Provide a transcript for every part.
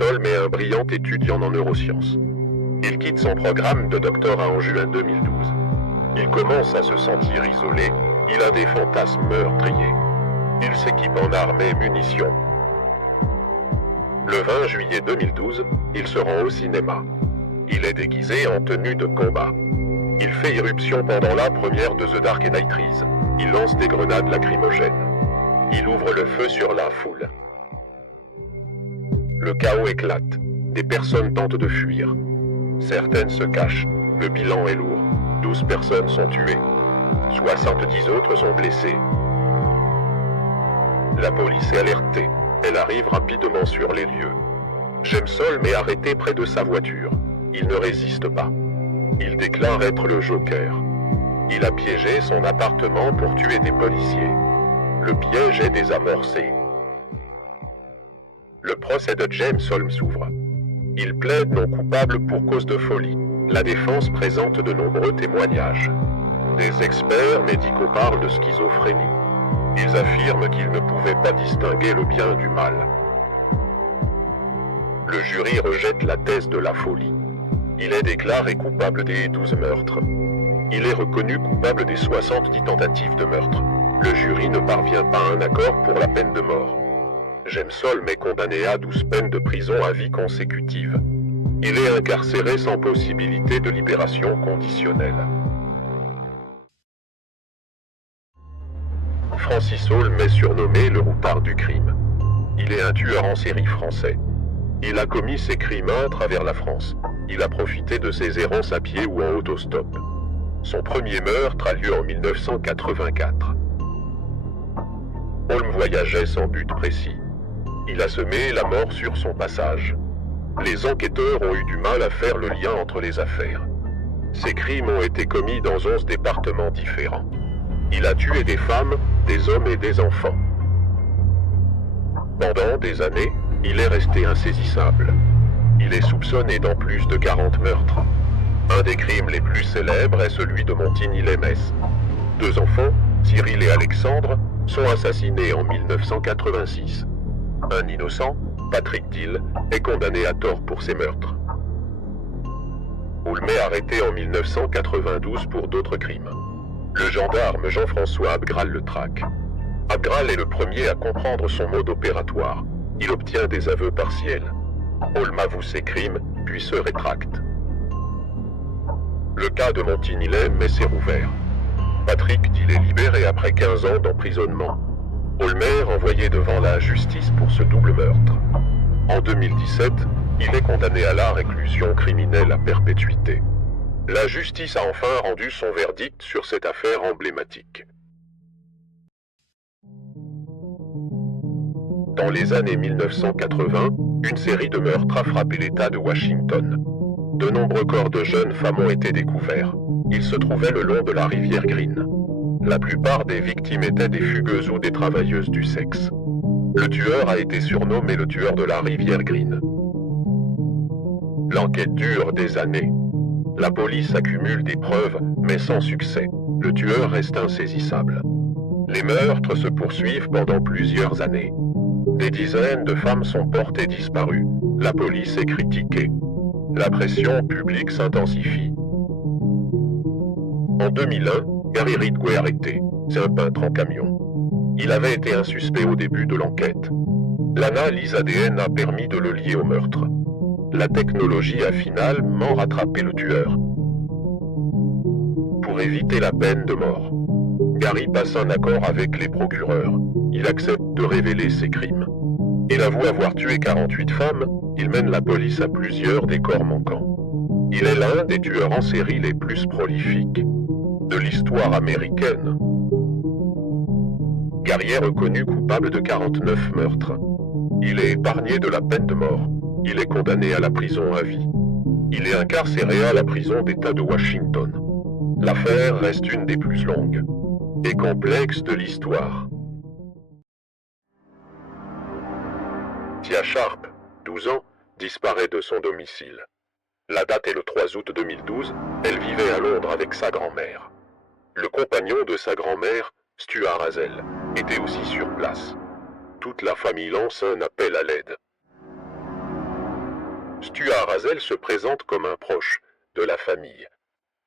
Solm est un brillant étudiant en neurosciences. Il quitte son programme de doctorat en juin 2012. Il commence à se sentir isolé, il a des fantasmes meurtriers. Il s'équipe en armes et munitions. Le 20 juillet 2012, il se rend au cinéma. Il est déguisé en tenue de combat. Il fait irruption pendant la première de The Dark Knight Rises. Il lance des grenades lacrymogènes. Il ouvre le feu sur la foule. Le chaos éclate. Des personnes tentent de fuir. Certaines se cachent. Le bilan est lourd. 12 personnes sont tuées. 70 autres sont blessées. La police est alertée. Elle arrive rapidement sur les lieux. James Solm est arrêté près de sa voiture. Il ne résiste pas. Il déclare être le Joker. Il a piégé son appartement pour tuer des policiers. Le piège est désamorcé. Le procès de James Solm s'ouvre. Il plaide non coupable pour cause de folie. La défense présente de nombreux témoignages. Des experts médicaux parlent de schizophrénie. Ils affirment qu'ils ne pouvaient pas distinguer le bien du mal. Le jury rejette la thèse de la folie. Il est déclaré coupable des 12 meurtres. Il est reconnu coupable des 70 tentatives de meurtre. Le jury ne parvient pas à un accord pour la peine de mort. James Solm est condamné à 12 peines de prison à vie consécutive. Il est incarcéré sans possibilité de libération conditionnelle. Francis Solm est surnommé le routard du crime. Il est un tueur en série français. Il a commis ses crimes à travers la France. Il a profité de ses errances à pied ou en autostop. Son premier meurtre a lieu en 1984. Holm voyageait sans but précis. Il a semé la mort sur son passage. Les enquêteurs ont eu du mal à faire le lien entre les affaires. Ces crimes ont été commis dans 11 départements différents. Il a tué des femmes, des hommes et des enfants. Pendant des années, il est resté insaisissable. Il est soupçonné dans plus de 40 meurtres. Un des crimes les plus célèbres est celui de Montigny-lès-Metz. 2 enfants, Cyril et Alexandre, sont assassinés en 1986. Un innocent, Patrick Dill, est condamné à tort pour ces meurtres. Holm est arrêté en 1992 pour d'autres crimes. Le gendarme Jean-François Abgral le traque. Abgral est le premier à comprendre son mode opératoire. Il obtient des aveux partiels. Holm avoue ses crimes, puis se rétracte. Le cas de Montigny-lès-Metz est rouvert. Patrick Dill est libéré après 15 ans d'emprisonnement. Holm est renvoyé devant la justice pour ce double meurtre. En 2017, il est condamné à la réclusion criminelle à perpétuité. La justice a enfin rendu son verdict sur cette affaire emblématique. Dans les années 1980, une série de meurtres a frappé l'État de Washington. De nombreux corps de jeunes femmes ont été découverts. Ils se trouvaient le long de la rivière Green. La plupart des victimes étaient des fugueuses ou des travailleuses du sexe. Le tueur a été surnommé le tueur de la rivière Green. L'enquête dure des années. La police accumule des preuves, mais sans succès. Le tueur reste insaisissable. Les meurtres se poursuivent pendant plusieurs années. Des dizaines de femmes sont portées disparues. La police est critiquée. La pression publique s'intensifie. En 2001, Gary Ridgway est arrêté. C'est un peintre en camion. Il avait été un suspect au début de l'enquête. L'analyse ADN a permis de le lier au meurtre. La technologie a finalement rattrapé le tueur. Pour éviter la peine de mort, Gary passe un accord avec les procureurs. Il accepte de révéler ses crimes. Il avoue avoir tué 48 femmes. Il mène la police à plusieurs des corps manquants. Il est l'un des tueurs en série les plus prolifiques de l'histoire américaine. Gary est reconnu coupable de 49 meurtres. Il est épargné de la peine de mort. Il est condamné à la prison à vie. Il est incarcéré à la prison d'État de Washington. L'affaire reste une des plus longues et complexes de l'histoire. Tia Sharp, 12 ans, disparaît de son domicile. La date est le 3 août 2012, elle vivait à Londres avec sa grand-mère. Le compagnon de sa grand-mère, Stuart Hazel, était aussi sur place. Toute la famille lance un appel à l'aide. Stuart Hazel se présente comme un proche de la famille.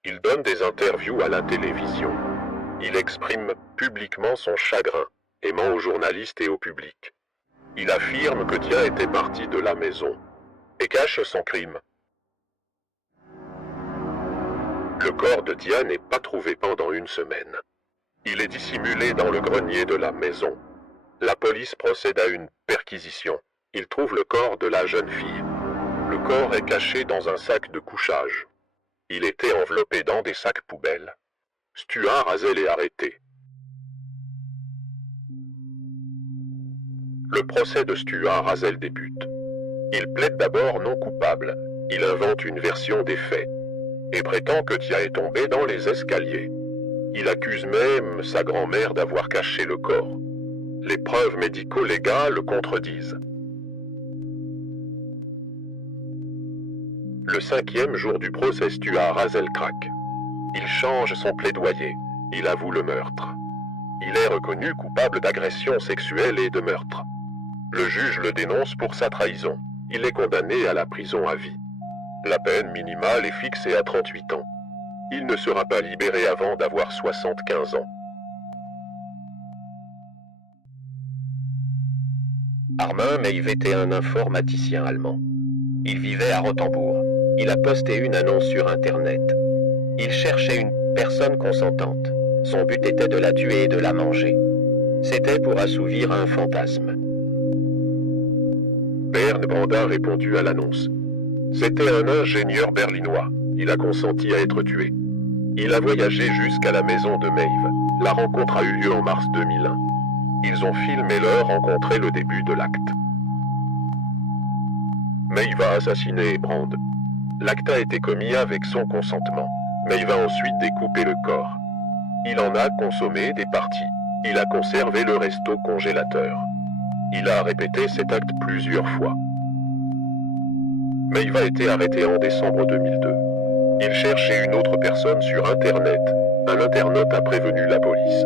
Il donne des interviews à la télévision. Il exprime publiquement son chagrin, et ment aux journalistes et au public. Il affirme que Diane était partie de la maison et cache son crime. Le corps de Diane n'est pas trouvé pendant une semaine. Il est dissimulé dans le grenier de la maison. La police procède à une perquisition. Il trouve le corps de la jeune fille. Le corps est caché dans un sac de couchage. Il était enveloppé dans des sacs poubelles. Stuart Hazel est arrêté. Le procès de Stuart Hazel débute. Il plaide d'abord non coupable. Il invente une version des faits et prétend que Tia est tombée dans les escaliers. Il accuse même sa grand-mère d'avoir caché le corps. Les preuves médico-légales le contredisent. Le 5e jour du procès, Stuart Hazel craque. Il change son plaidoyer. Il avoue le meurtre. Il est reconnu coupable d'agression sexuelle et de meurtre. Le juge le dénonce pour sa trahison. Il est condamné à la prison à vie. La peine minimale est fixée à 38 ans. Il ne sera pas libéré avant d'avoir 75 ans. Armin Meive était un informaticien allemand. Il vivait à Rothenbourg. Il a posté une annonce sur Internet. Il cherchait une personne consentante. Son but était de la tuer et de la manger. C'était pour assouvir un fantasme. Bernd Brandt a répondu à l'annonce. C'était un ingénieur berlinois. Il a consenti à être tué. Il a voyagé jusqu'à la maison de Meive. La rencontre a eu lieu en mars 2001. Ils ont filmé leur rencontre et le début de l'acte. Meive a assassiné Brandt. L'acte a été commis avec son consentement. Meive a ensuite découpé le corps. Il en a consommé des parties. Il a conservé le reste au congélateur. Il a répété cet acte plusieurs fois. Meive a été arrêté en décembre 2002. Il cherchait une autre personne sur Internet. Un internaute a prévenu la police.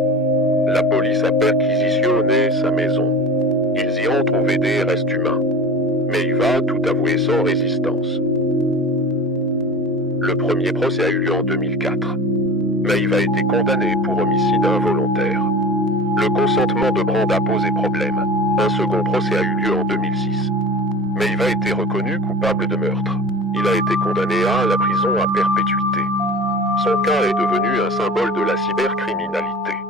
La police a perquisitionné sa maison. Ils y ont trouvé des restes humains. Meive a tout avoué sans résistance. Le premier procès a eu lieu en 2004. Meive a été condamné pour homicide involontaire. Le consentement de Brandt a posé problème. Un second procès a eu lieu en 2006. Meive a été reconnu coupable de meurtre. Il a été condamné à la prison à perpétuité. Son cas est devenu un symbole de la cybercriminalité.